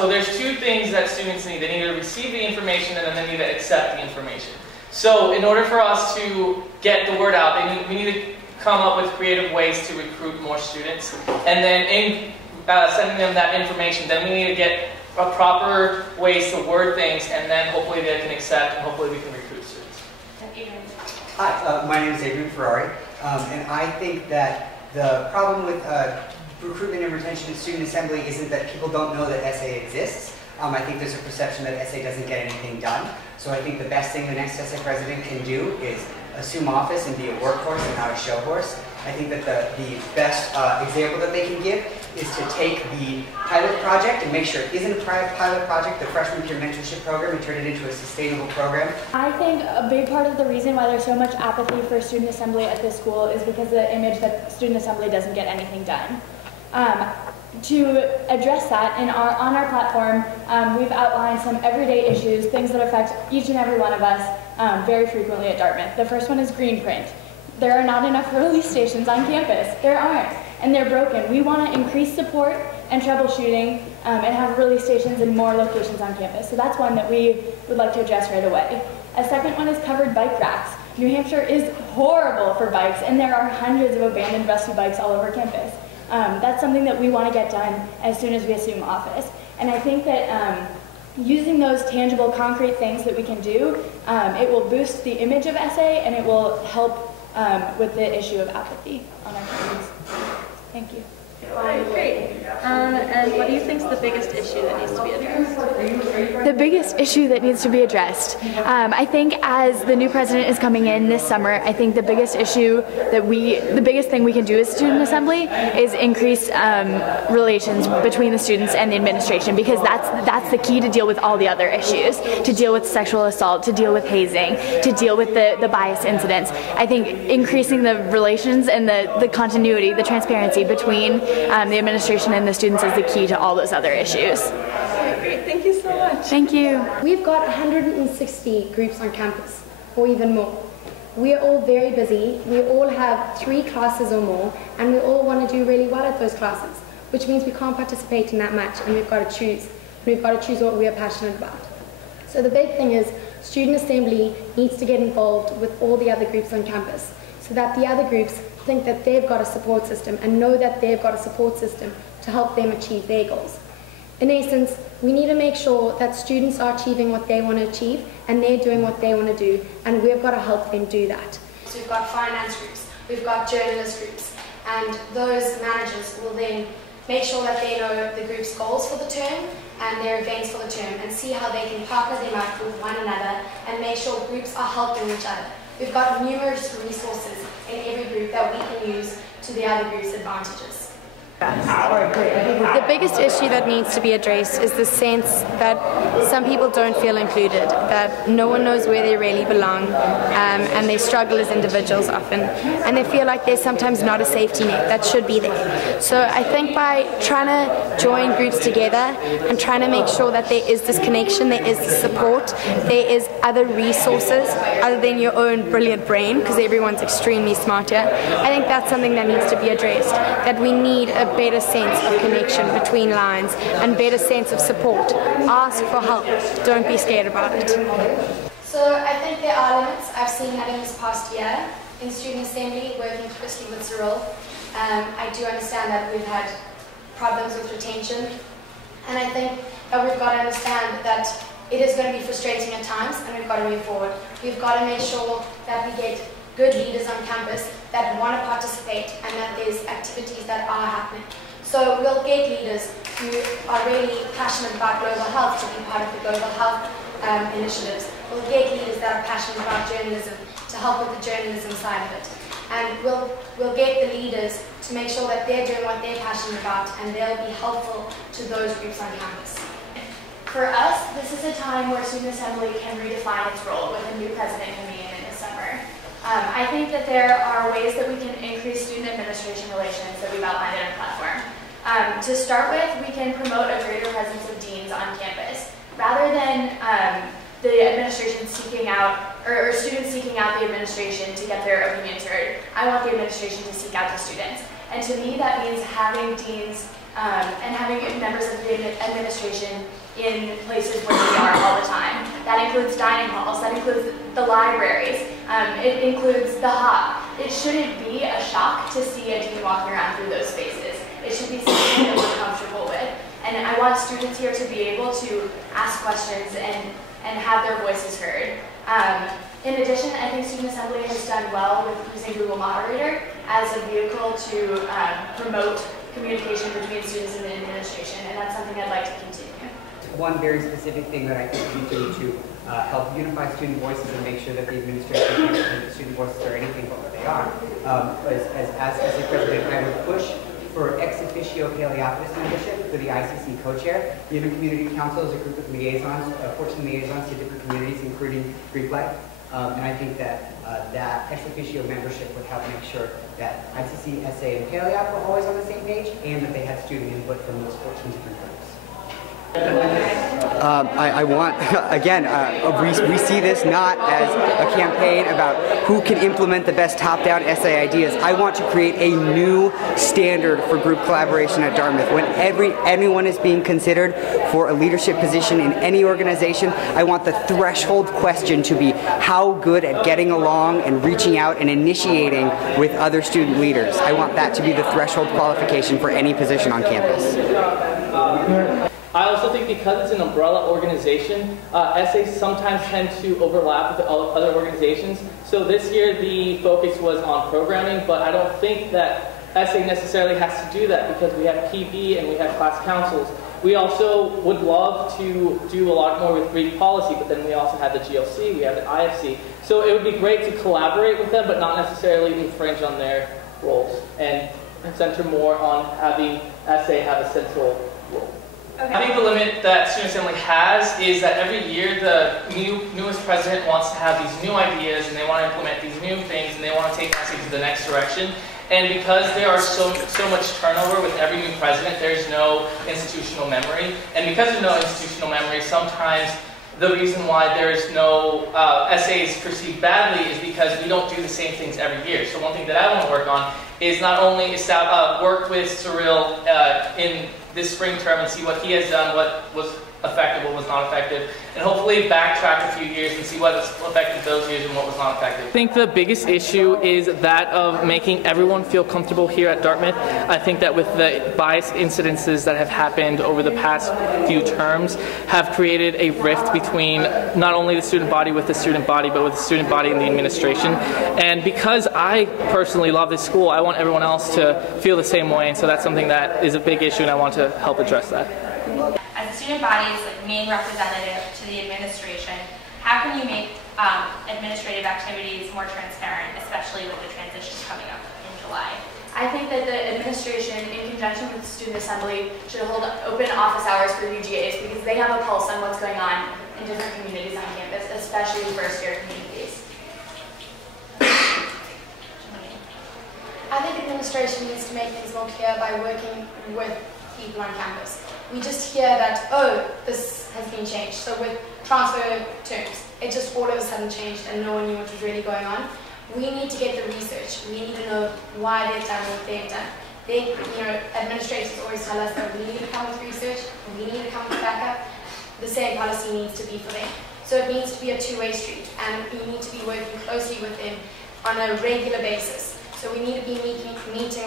So there's two things that students need. They need to receive the information and then they need to accept the information. So in order for us to get the word out, we need to come up with creative ways to recruit more students. And then in sending them that information, then we need to get a proper ways to word things, and then hopefully they can accept and hopefully we can recruit students. Hi, my name is Adrian Ferrari, and I think that the problem with recruitment and retention in student assembly isn't that people don't know that SA exists. I think there's a perception that SA doesn't get anything done. So I think the best thing the next SA president can do is assume office and be a workhorse and not a show horse. I think that the best example that they can give is to take the pilot project and make sure it isn't a pilot project, the freshman peer mentorship program, and turn it into a sustainable program. I think a big part of the reason why there's so much apathy for student assembly at this school is because of the image that student assembly doesn't get anything done. To address that, on our platform, we've outlined some everyday issues, things that affect each and every one of us very frequently at Dartmouth. The first one is green print. There are not enough release stations on campus. There aren't, and they're broken. We want to increase support and troubleshooting and have release stations in more locations on campus. So that's one that we would like to address right away. A second one is covered bike racks. New Hampshire is horrible for bikes, and there are hundreds of abandoned rusty bikes all over campus. That's something that we want to get done as soon as we assume office. And I think that using those tangible, concrete things that we can do, it will boost the image of SA and it will help with the issue of apathy on our campus. Thank you. Great. And what do you think is the biggest issue that needs to be addressed? The biggest issue that needs to be addressed. I think as the new president is coming in this summer, I think the biggest issue that the biggest thing we can do as student assembly is increase relations between the students and the administration, because that's the key to deal with all the other issues, to deal with sexual assault, to deal with hazing, to deal with the bias incidents. I think increasing the relations and the continuity, the transparency between the administration and the students is the key to all those other issues. Great, thank you so much. Thank you. We've got 160 groups on campus, or even more. We are all very busy, we all have 3 classes or more, and we all want to do really well at those classes, which means we can't participate in that much, and we've got to choose. We've got to choose what we are passionate about. So the big thing is, student assembly needs to get involved with all the other groups on campus, so that the other groups think that they've got a support system and know that they've got a support system to help them achieve their goals. In essence, we need to make sure that students are achieving what they want to achieve and they're doing what they want to do, and we've got to help them do that. So we've got finance groups, we've got journalist groups, and those managers will then make sure that they know the group's goals for the term and their events for the term, and see how they can partner them up with one another and make sure groups are helping each other. We've got numerous resources in every group that we can use to the other group's advantages. The biggest issue that needs to be addressed is the sense that some people don't feel included, that no one knows where they really belong, and they struggle as individuals often, and they feel like there's sometimes not a safety net that should be there. So I think by trying to join groups together and trying to make sure that there is this connection, there is this support, there is other resources other than your own brilliant brain, because everyone's extremely smart here, I think that's something that needs to be addressed, that we need a better sense of connection between lines and better sense of support. Ask for help. Don't be scared about it. So I think there are limits. I've seen that in this past year in student assembly, working closely with Cyril. I do understand that we've had problems with retention, and I think that we've got to understand that it is going to be frustrating at times, and we've got to move forward. We've got to make sure that we get good leaders on campus that want to participate and that there's activities that are happening. So we'll get leaders who are really passionate about global health to be part of the global health initiatives. We'll get leaders that are passionate about journalism to help with the journalism side of it. And we'll get the leaders to make sure that they're doing what they're passionate about and they'll be helpful to those groups on campus. For us, this is a time where student assembly can redefine its role with a new president coming in this summer. I think that there are ways that we can increase student administration relations that we've outlined in our platform. To start with, we can promote a greater presence of deans on campus. Rather than the administration seeking out, or students seeking out the administration to get their opinions heard, I want the administration to seek out the students. And to me, that means having deans and having members of the administration in places where we are all the time. That includes dining halls, that includes the libraries, it includes the hub. It shouldn't be a shock to see a dean walking around through those spaces. It should be something that we're comfortable with. And I want students here to be able to ask questions and have their voices heard. In addition, I think Student Assembly has done well with using Google Moderator as a vehicle to promote communication between students and the administration, and that's something I'd like to continue. One very specific thing that I think we do to help unify student voices and make sure that the administration can't think that student voices are anything but what they are, as a president, I would push for ex officio Paleopolis membership for the ICC co-chair. The Yuma Community Council is a group of liaisons, 14 liaisons to different communities, including Greek life. And I think that that ex officio membership would help make sure that ICC, SA, and Paleop were always on the same page, and that they had student input from those 14 different groups. I want, again, we see this not as a campaign about who can implement the best top-down essay ideas. I want to create a new standard for group collaboration at Dartmouth. When anyone is being considered for a leadership position in any organization, I want the threshold question to be how good at getting along and reaching out and initiating with other student leaders. I want that to be the threshold qualification for any position on campus. I also think because it's an umbrella organization, essays sometimes tend to overlap with other organizations. So this year the focus was on programming, but I don't think that essay necessarily has to do that because we have PB and we have class councils. We also would love to do a lot more with Greek policy, but then we also have the GLC, we have the IFC. So it would be great to collaborate with them, but not necessarily infringe on their roles and center more on having essay have a central role. Okay. I think the limit that Student Assembly has is that every year the newest president wants to have these new ideas and they want to implement these new things and they want to take us into the next direction. And because there are so much turnover with every new president, there's no institutional memory. And because there's no institutional memory, sometimes the reason why there's no essays perceived badly is because we don't do the same things every year. So one thing that I want to work on is not only work with Cyril in this spring term and see what he has done, what was effective, what was not effective, and hopefully backtrack a few years and see what was effective those years and what was not effective. I think the biggest issue is that of making everyone feel comfortable here at Dartmouth. I think that with the bias incidences that have happened over the past few terms have created a rift between not only the student body with the student body, but with the student body and the administration. And because I personally love this school, I want everyone else to feel the same way, and so that's something that is a big issue and I want to help address that. As the student body's main representative to the administration, how can you make administrative activities more transparent, especially with the transition coming up in July? I think that the administration, in conjunction with the Student Assembly, should hold open office hours for UGAs because they have a pulse on what's going on in different communities on campus, especially first-year communities. I think administration needs to make things more clear by working with people on campus. We just hear that, oh, this has been changed. So with transfer terms, it just all of a sudden changed and no one knew what was really going on. We need to get the research. We need to know why they've done what they've done. Administrators always tell us that we need to come with research, we need to come with backup. The same policy needs to be for them. So it needs to be a two-way street, and we need to be working closely with them on a regular basis. So we need to be meeting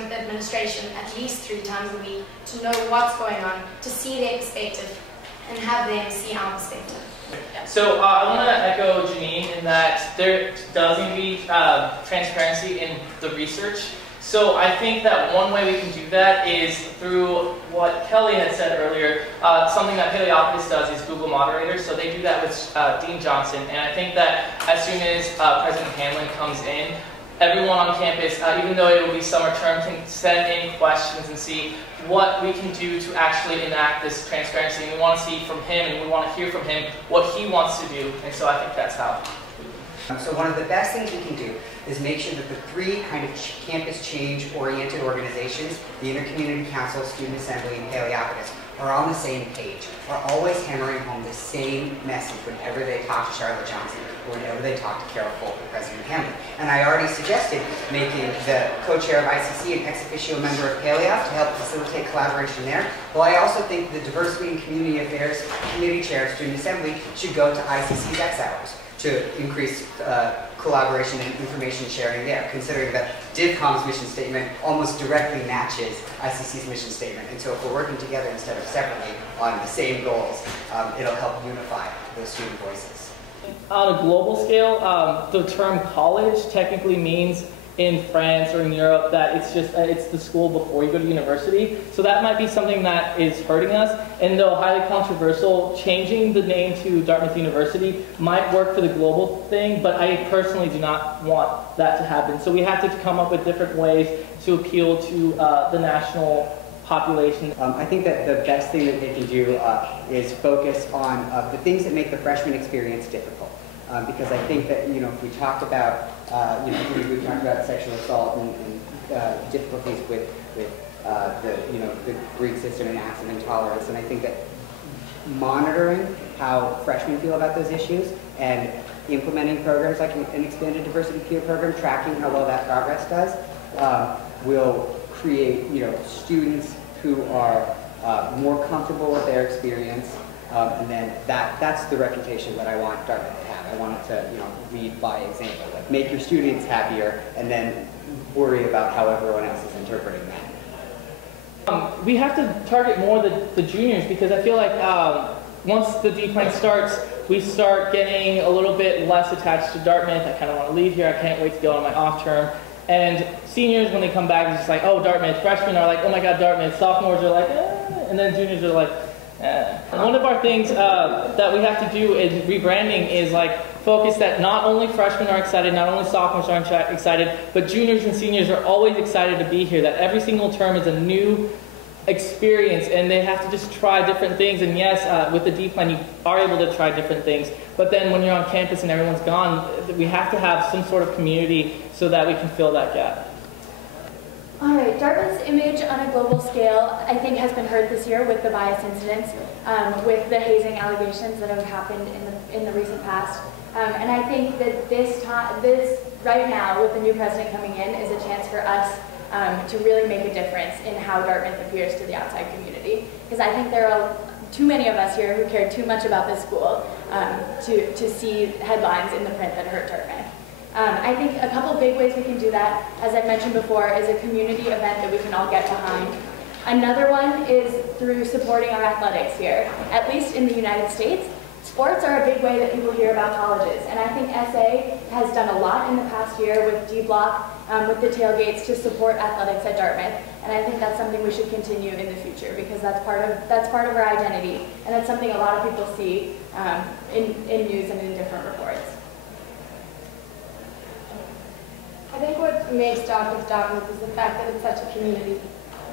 with the administration at least 3 times a week to know what's going on, to see their perspective, and have them see our perspective. So I want to echo Janine in that there does need to be transparency in the research. So I think that one way we can do that is through what Kelly had said earlier. Something that Paleopolis does is Google Moderator. So they do that with Dean Johnson. And I think that as soon as President Hanlon comes in, everyone on campus, even though it will be summer term, can send in questions and see what we can do to actually enact this transparency. And we want to see from him, and we want to hear from him what he wants to do. And so I think that's how. So one of the best things we can do is make sure that the 3 kind of campus change-oriented organizations, the Intercommunity Council, Student Assembly, and Paleopolis, are on the same page, are always hammering home the same message whenever they talk to Charlotte Johnson or whenever they talk to Carol Folk or President Hamlin. And I already suggested making the co-chair of ICC an ex officio member of Paleof to help facilitate collaboration there. Well, I also think the Diversity and Community Affairs Committee Chair of Student Assembly should go to ICC's X Hours to increase collaboration and information sharing there, considering that DivCom's mission statement almost directly matches ICC's mission statement. And so if we're working together instead of separately on the same goals, it'll help unify those student voices. On a global scale, the term college technically means in France or in Europe that it's just it's the school before you go to university. So that might be something that is hurting us. And though highly controversial, changing the name to Dartmouth University might work for the global thing, but I personally do not want that to happen. So we have to come up with different ways to appeal to the national population. I think that the best thing that they can do is focus on the things that make the freshman experience difficult. Because I think that, if we talked about, we talked about sexual assault and difficulties with the Greek system and acts of intolerance, and I think that monitoring how freshmen feel about those issues and implementing programs like an expanded diversity peer program, tracking how well that progress does, will create, students who are more comfortable with their experience, and then that's the reputation that I want Dartmouth to have. I want it to, lead by example. Like, make your students happier, and then worry about how everyone else is interpreting that. We have to target more the juniors, because I feel like once the D-Plan starts, we start getting a little bit less attached to Dartmouth. I kind of want to leave here. I can't wait to go on my off term. And seniors, when they come back, it's just like, oh, Dartmouth. Freshmen are like, oh my God, Dartmouth. Sophomores are like, eh. And then juniors are like, eh. And one of our things that we have to do in rebranding is like focus that not only freshmen are excited, not only sophomores are excited, but juniors and seniors are always excited to be here. That every single term is a new experience, and they have to just try different things. And yes, with the D-Plan, you are able to try different things. But then when you're on campus and everyone's gone, we have to have some sort of community so that we can fill that gap. All right, Dartmouth's image on a global scale, I think, has been hurt this year with the bias incidents, with the hazing allegations that have happened in the recent past. And I think that this right now, with the new president coming in, is a chance for us to really make a difference in how Dartmouth appears to the outside community. Because I think there are too many of us here who care too much about this school to see headlines in the print that hurt Dartmouth. I think a couple big ways we can do that, as I mentioned before, is a community event that we can all get behind. Another one is through supporting our athletics here. At least in the United States, sports are a big way that people hear about colleges. And I think SA has done a lot in the past year with D-Block, with the tailgates to support athletics at Dartmouth. And I think that's something we should continue in the future, because that's part of our identity. And that's something a lot of people see in news and in different reports. I think what makes Dartmouth Dartmouth is the fact that it's such a community.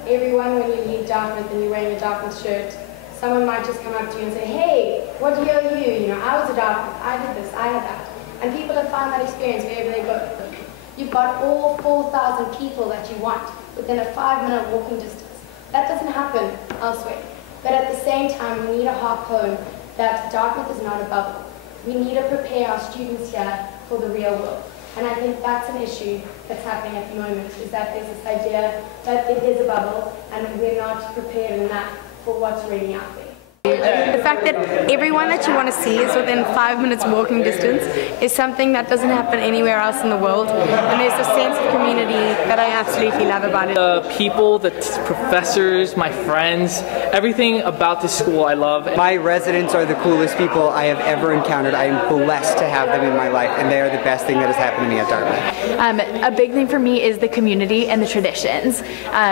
Everyone, when you leave Dartmouth and you're wearing a Dartmouth shirt, someone might just come up to you and say, hey, what year are you? I was a Dartmouth, I did this, I had that. And people have found that experience wherever they go. You've got all 4,000 people that you want within a 5-minute walking distance. That doesn't happen elsewhere. But at the same time, we need to harp home that Dartmouth is not a bubble. We need to prepare our students here for the real world. And I think that's an issue that's happening at the moment, is that there's this idea that it is a bubble and we're not prepared enough for what's really out there. The fact that everyone that you want to see is within 5 minutes walking distance is something that doesn't happen anywhere else in the world, and there's a sense of community that I absolutely love about it. The people, the professors, my friends, everything about this school I love. My residents are the coolest people I have ever encountered. I am blessed to have them in my life, and they are the best thing that has happened to me at Dartmouth. A big thing for me is the community and the traditions.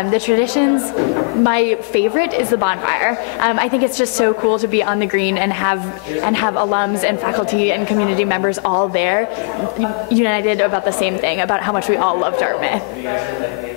The traditions, my favorite is the bonfire. I think it's just so cool to be on the green and have alums and faculty and community members all there, united about the same thing, about how much we all love Dartmouth.